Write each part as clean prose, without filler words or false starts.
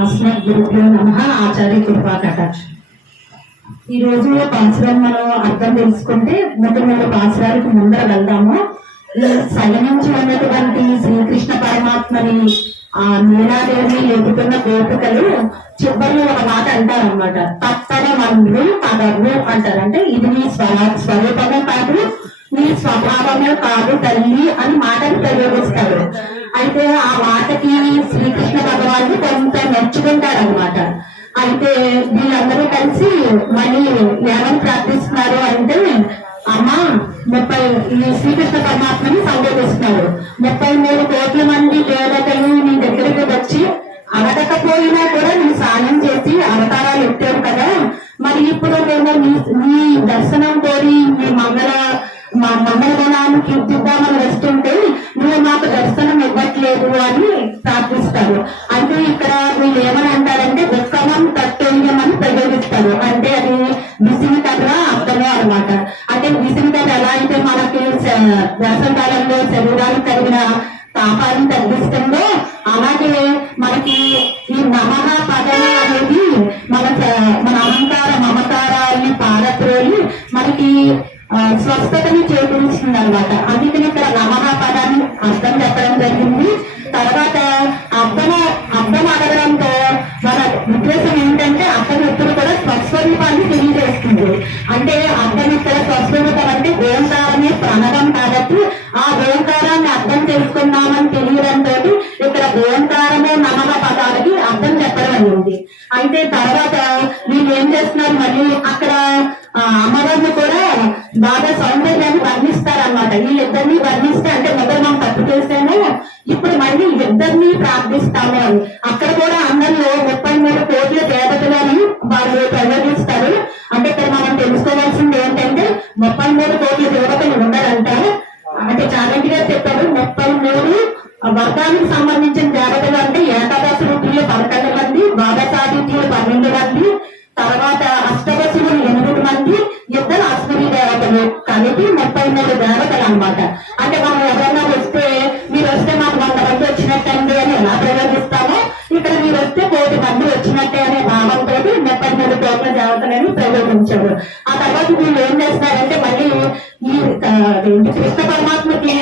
అస్మద్ గురుభ్యో నమః. ఆచార్య కృపా కటాక్ష. ఈ రోజు పాసురం మనం అర్థం తెలుసుకుంటే మొట్టమొదటి పాసురానికి ముందర వెళ్దాము. ఈ సైనించి ఉన్నటువంటి శ్రీకృష్ణ పరమాత్మని ఆ నీలాదేవి ఎదుగుతున్న గోపికలు చివరిలో ఒక మాట అంటారనమాట. తప్పన మందు పదవు అంటారు. అంటే ఇది నీ స్వరూపమే కాదు, నీ స్వభావమే కాదు తల్లి అని మాటలు ప్రయోగిస్తారు. అయితే ఆ మాటకి శ్రీకృష్ణ భగవానుడు కొంత మెచ్చుకుంటారనమాట. అయితే వీళ్ళందరూ కలిసి మళ్ళీ ఏమని ప్రార్థిస్తున్నారు అంటే, అమ్మ ఈ శ్రీకృష్ణ పరమాత్మని సంబోధిస్తున్నారు. 33 కోట్ల మంది దేవతలు నీ దగ్గరికి వచ్చి అడగకపోయినా కూడా నువ్వు సాయం చేసి అవతారాలు ఎత్తావు కదా, మరి ఇప్పుడు మేము నీ దర్శనం కోరి మీ మంగళగుణాన్ని కీర్తిద్దామని వస్తుంటే నువ్వు మాకు దర్శనం ఇవ్వట్లేదు అని ప్రార్థిస్తారు. అంటే ఇక్కడ వీళ్ళు ఏమని అంటారంటే ఉత్తమం తట్టేయమని ప్రయోగిస్తారు. అంటే అది విసిమి కథ అర్థమే అనమాట. అంటే విసిమి కథ ఎలా అయితే మనకి వేసవకాలంలో శరీరానికి కలిగిన తాపాన్ని తగ్గిస్తుందో, అలాగే మనకి ఈ నమః పదం అనేది మన అహంకార మమకారాన్ని పారత్రోలి మనకి స్వస్థతని చేకూరుస్తుంది అనమాట. అందుకని ఇక్కడ నమః పదాన్ని అర్థం చెప్పడం జరిగింది. తర్వాత అర్థం అడగడంతో మన ఉద్దేశం ఏంటంటే అర్థం ఎప్పుడు కూడా స్వస్వరూపాన్ని తెలియజేస్తుంది. అంటే అర్థం ఇక్కడ స్వస్వరూపం అంటే ఓంకారమే ప్రణవం కాబట్టి ఆ ఓంకారాన్ని అర్థం చేసుకున్నామని తెలియడంతో ఇక్కడ ఓంకారమే నమః పదాలకి అర్థం చెప్పడం అయింది. అయితే తర్వాత వీళ్ళు ఏం చేస్తున్నారు, మళ్ళీ అక్కడ అమ్మవారిని కూడా బాగా సౌందర్యాన్ని వర్ణిస్తారనమాట. వీళ్ళిద్దరిని వర్ణిస్తే అంటే మొదలు మనం తప్పు చేసాము, ఇప్పుడు మళ్ళీ ఇద్దరిని ప్రార్థిస్తాము అని. అక్కడ కూడా అందరిలో 33 కోట్ల దేవతలని వాళ్ళు ప్రయోగిస్తారు. అంటే ఇక్కడ మనం తెలుసుకోవాల్సింది ఏంటంటే 33 కోట్ల దేవతలు ఉండరంట. అంటే చాగంటి గారు చెప్పారు 33 వర్గానికి సంబంధించిన దేవతలు. అంటే ఏకాదశ రూపీలు 11 మంది, ద్వాదశాదిత్యులు 12 మంది, తర్వాత అష్టవశులు 8 మంది, ఇద్దరు అశ్విని దేవతలు కలిపి 33 దేవతలు అనమాట. అంటే మనం ఎవరైనా వస్తే మీరు వస్తే మాకు 100 మంది వచ్చినట్టండి అని ఎలా ప్రయోగిస్తామో, ఇక్కడ మీరు వస్తే 1,000 మంది వచ్చినట్టే అనే భావంతో 33 కోట్ల దేవతలని ప్రయోగించారు. ఆ తర్వాత వీళ్ళు ఏం చేస్తారంటే మళ్ళీ ఈ కృష్ణ పరమాత్మకి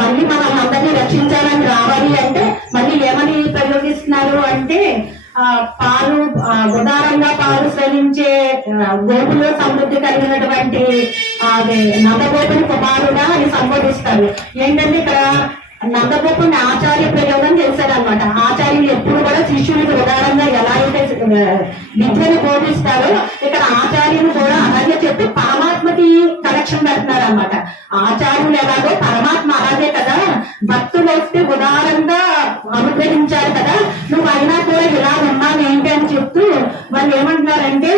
మళ్ళీ మనం అందరినీ రక్షించాలని రావాలి అంటే మళ్ళీ ఏమని ప్రయోగిస్తున్నారు అంటే, పాలు ఉదారంగా పాలు శ్రవించే గోపులో సమృద్ధి కలిగినటువంటి నందగోపుని కుమారుడా అని సంబోధిస్తారు. ఏంటంటే ఇక్కడ నందగోపుని ఆచార్య ప్రయోగం చేశారనమాట. ఆచార్యులు ఎప్పుడు కూడా శిష్యుడికి ఉదారంగా ఎలా అయితే విద్యను బోధిస్తారో ఇక్కడ ఆచార్యులు కూడా అలాగే చెప్పి పరమాత్మకి కనెక్షన్ పెడుతున్నారు అనమాట. ఆచార్యులు ఎలాగో పరమాత్మ అలాగే కదా, భక్తులు వస్తే ఉదారంగా అనుగ్రహించారు కదా, నువ్వు అయినా కూడా ఇలా ఉన్నావు ఏంటి అని చెప్తూ వాళ్ళు ఏమంటున్నారంటే,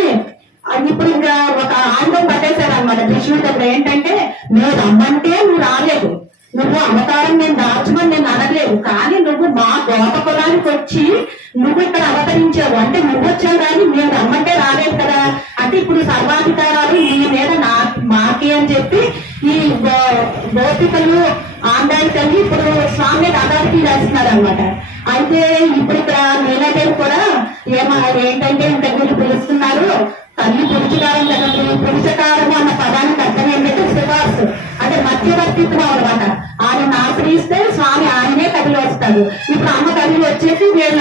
ఇప్పుడు ఇంకా ఒక ఆయుధం పట్టేశారు అనమాట కృష్ణుడి దగ్గర. ఏంటంటే నువ్వు రమ్మంటే నువ్వు రాలేదు, నువ్వు అవతారం నేను దాల్చమని నేను అనలేదు, కానీ నువ్వు మా గోపకులానికి వచ్చి నువ్వు ఇక్కడ అవతరించావు. అంటే నువ్వు వచ్చావు కానీ మేము రమ్మంటే రాలేదు కదా. అంటే ఇప్పుడు సర్వాధికారాలు నీ మీద మాకే అని చెప్పి ఈ గోపికలు ఆండాయితల్లి ఇప్పుడు స్వామి అదానికి వేస్తున్నారు అనమాట. అయితే ఇప్పుడు ఇక్కడ నీలాదేవి కూడా ఏంటంటే ఇంకా వీళ్ళు పిలుస్తున్నారు తల్లి పురుషకారం కదండి. పురుషకారము అన్న పదానికి అర్థం ఏంటంటే శివాసు, అంటే మధ్యవర్తిత్వం అనమాట. ఆయన ఆశ్రయిస్తే స్వామి ఆయనే కదిలి వస్తాడు. ఇప్పుడు అమ్మ కదిలి వచ్చేసి వీళ్ళ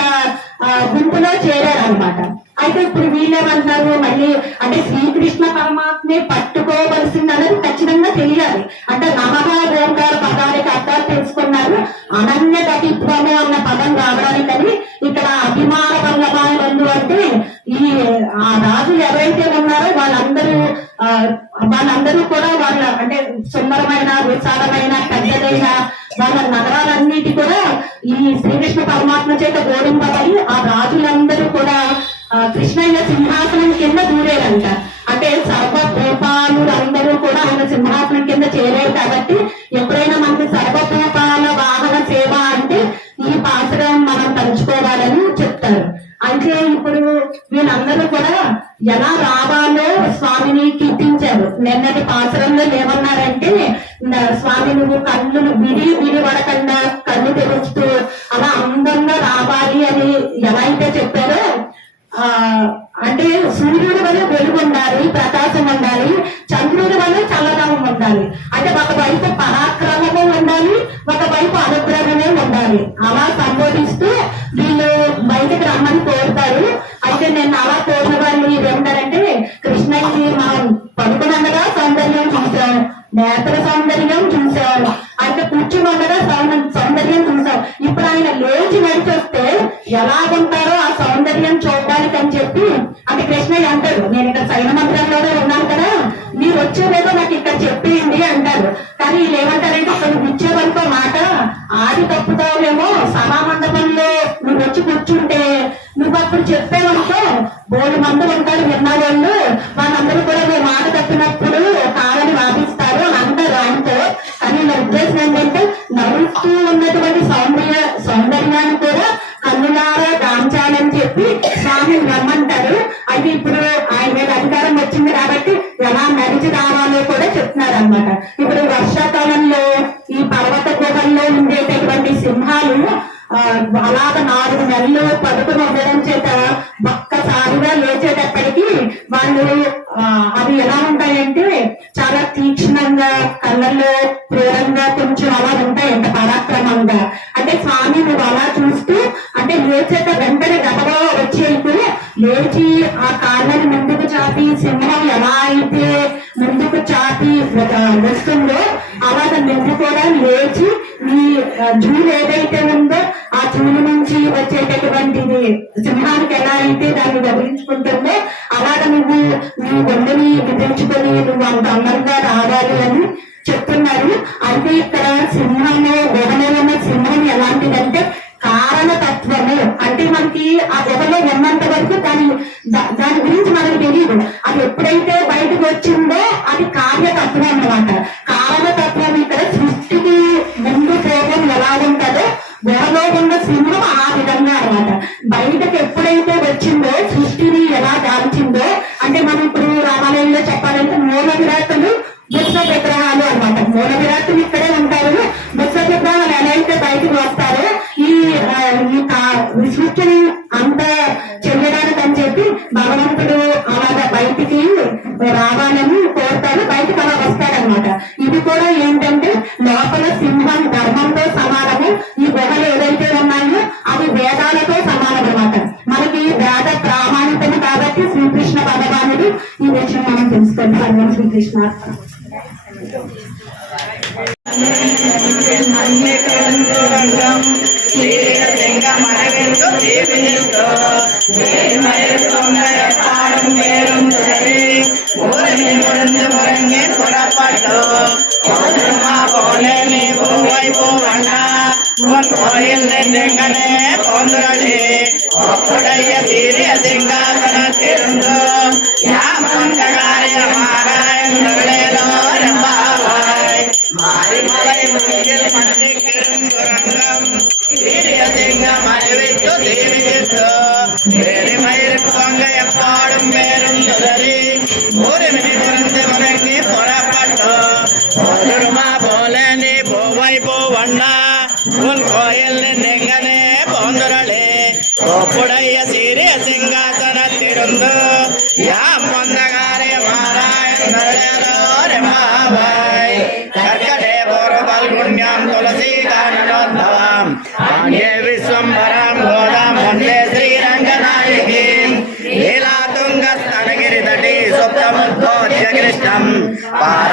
గుంపులో చేరారనమాట. అయితే ఇప్పుడు వీళ్ళేమంటారు మళ్ళీ అంటే శ్రీకృష్ణ పరమాత్మే పట్టుకోవలసింది అనేది ఖచ్చితంగా తెలియాలి. అంటే నమః ఓంకార పదానికి అర్థాలు తెలుసుకున్నారు. అనన్య గతిత్వము అన్న పదం రావడానికని ఇక్కడ అభిమాన వల్లభాలు అంటే ఈ ఆ రాజులు ఎవరైతే ఉన్నారో వాళ్ళందరూ కూడా వాళ్ళ అంటే సుందరమైన విశాలమైన పెద్దదైన వాళ్ళ నగరాలన్నిటి కూడా ఈ శ్రీకృష్ణ పరమాత్మ చేత ఓడింపబడి ఆ రాజులందరూ కూడా కృష్ణయ్య సింహాసనం కింద దూరేరంట. అంటే సర్వభూపాలులందరూ కూడా ఆయన సింహాసనం కింద చేరారు. కాబట్టి ఎప్పుడైనా మనకి సర్వభూపాల వాహన సేవ అంటే ఈ పాసురం మనం తలుచుకోవాలని చెప్తారు. అయితే ఇప్పుడు వీళ్ళందరూ కూడా ఎలా రావాలో స్వామిని కీర్తించారు. నిన్నటి పాసురంలో ఏమన్నారంటే, స్వామి నువ్వు కళ్ళు విడి పడకుండా కళ్ళు తెరుస్తూ అలా అందంగా రావాలి అని ఎలా అయితే చెప్పారో అంటే సూర్యుడి వల్ల వెలుగు ఉండాలి, ప్రకాశం ఉండాలి, చంద్రుడి వల్ల చల్లదనం ఉండాలి. అంటే ఒకవైపు పరాక్రమము ఉండాలి, ఒకవైపు అనుగ్రహమే ఉండాలి. అలా సంబోధిస్తూ వీళ్ళు బయటకు రమ్మని కోరుతారు. అయితే నేను అలా కోరిన వాళ్ళు ఏమంటారంటే, కృష్ణయ్యని మనం పడుకునగా సౌందర్యం చూసాం, నేత్ర సౌందర్యం చూసాం, అంటే కూర్చుండగా సౌందర్యం చూసాం. ఇప్పుడు ఆయన లేచి నడిచొస్తే ఎలాగుంటారో ఆ సౌందర్యం చూడడానికి అని చెప్పి అంటే కృష్ణయ్య అంటాడు, నేను ఇక్కడ శయన మందిరంలోనే ఉన్నాను కదా, మీరు వచ్చేదేదో నాకు ఇక్కడ చెప్పేయండి అంటారు. కానీ వీళ్ళు ఏమంటారంటే, అక్కడ కూర్చోవనుకో మాట ఆది తప్పుతావేమో, సభామండపంలో నువ్వు వచ్చి కూర్చుంటే నువ్వు అప్పుడు చెప్పేవనుకో 3 మంది ఉంటారు విన్నవాళ్ళు, వాళ్ళందరూ కూడా నువ్వు మాట తప్పినప్పుడు కాలని వాదిస్తారు అని అంటారు ఆయనతో. కానీ నా ఉద్దేశం ఏంటంటే, నడుస్తూ ఉన్నటువంటి సౌందర్యాన్ని కూడా కన్నులారా దాంచాలని చెప్పి స్వామి రమ్మంటారు. అయితే ఇప్పుడు ఆయన మీద అధికారం వచ్చింది కాబట్టి ఎలా నడిచి రావాలో కూడా చెప్తున్నారు అనమాట. ఇప్పుడు వర్షాకాలంలో ఈ పర్వత గుహల్లో ఉండేటటువంటి సింహాలు అలాగ 4 నెలలు పడుకుని ఉండడం చేత ఒక్కసారిగా లేచేటప్పటికి వాళ్ళు అవి ఎలా ఉంటాయంటే చాలా తీక్షణంగా, కళ్ళల్లో క్రూరంగా కొంచెం అలా ఉంటాయి, ఎంత పరాక్రమంగా. అంటే స్వామి నువ్వు అలా చూస్తూ అంటే లేచేట వెంటనే గబగబా వచ్చేట్టు లేచి ఆ కాళ్ళని ముందుకు చాపి సింహం ఎలా అయితే ముందుకు చాపి వస్తుందో అలాగ నువ్వు కూడా లేచి నీ జూలు ఏదైతే ఉందో ఆ జూలు నుంచి వచ్చేటటువంటిది సింహానికి ఎలా అయితే దాన్ని వదిలించుకుంటుందో అలాగ నువ్వు నీ గుండెని విధించుకొని నువ్వు అంత అందంగా రావాలి అని చెప్తున్నారు. అయితే ఇక్కడ సింహము గుహలో ఉన్న సింహం ఎలాంటిదంటే కారణతత్వము. అంటే మనకి ఆ గుహలో ఉన్నంత వరకు దాని గురించి మనకు తెలియదు. అది ఎప్పుడైతే బయటకు వచ్చిందో అది కార్యతత్వం అన్నమాట. కారణతత్వం ఇక్కడ సృష్టికి ముందు పూర్వం ఎలా ఉంటుందో గుహలో ఉన్న సింహం ఆ విధంగా అన్నమాట. బయటకు ఎప్పుడైతే వచ్చిందో సృష్టిని ఎలా దాల్చిందో, అంటే మనం ఇప్పుడు రామాలయంలో చెప్పాలంటే మూల విరాట్టులు బుద్ధ విగ్రహాలు అన్నమాట. మూల విరాట్టులు ఇక్కడే ఉంటారు, బుద్ధ విగ్రహాలు ఎలా అయితే బయటకు వస్తారో ఈ సృష్టిని అంత చెయ్యడానికి అని చెప్పి భగవంతుడు అలాగా బయటికి రావాలని కోరుతారు, బయటకు అలా వస్తారనమాట. ఇది కూడా ఏంటంటే లోపల సింహం ధర్మంతో సమానము, ఈ గుహలు ఏదైతే ఉన్నాయో అవి వేదాలతో సమానం అనమాట. మనకి వేద ప్రామాణికము కాబట్టి శ్రీకృష్ణ భగవానుడు ఈ విషయం మనం తెలుసుకోండి. భగవాన్ శ్రీకృష్ణ ಒಪ್ಪುಡಯ್ಯ ಸೀರೆ ಸಿಂಗಾಸನ ತಿರುಂದು ಯಾಮಂದಗಾರೆ ಮಾರಾಯಣ ಮಾವಾಯ್ ಕರ್ಕಟೆ ಬೋರ ಬಲ್ಗುಣ್ಯಾಂ ತುಳಸಿ ಕಾನನೋದ್ಭವಾಂ ಆನ್ಯೇ ವಿಶ್ವಂಬರಾಂ ಗೋದಾಂ ವಂದೇ ಶ್ರೀರಂಗನಾಯಕೀಂ ಲೀಲಾತುಂಗಸ್ತನಗಿರಿತಟಿ ಸುಪ್ತಮುದ್ಭೋಜ್ಯ ಕೃಷ್ಣಂ ಪಾರ